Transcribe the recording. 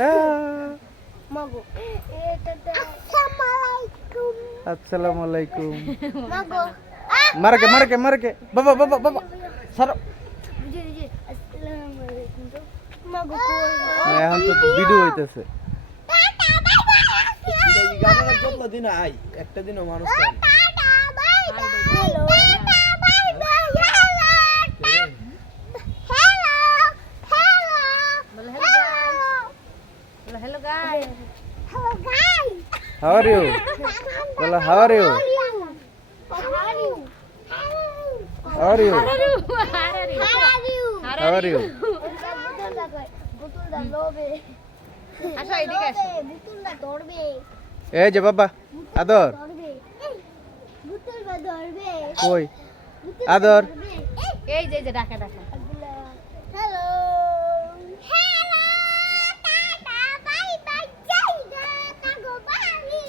Tata. মাগো আসসালামু আলাইকুম। মাগো মারকে বাবা সারো। আসসালামু আলাইকুম মাগো এখন তো ভিডিও হইতেছে। গানের জন্য দিন আই একটা দিনও মানুষ hello hello guys. Hello guys. How are you? Well, how are you? How are you? How are you? এই যে বাবা আদর কই আদর এই যে ডাকা hello hello tata bye bye যাই না কাগো বাড়ি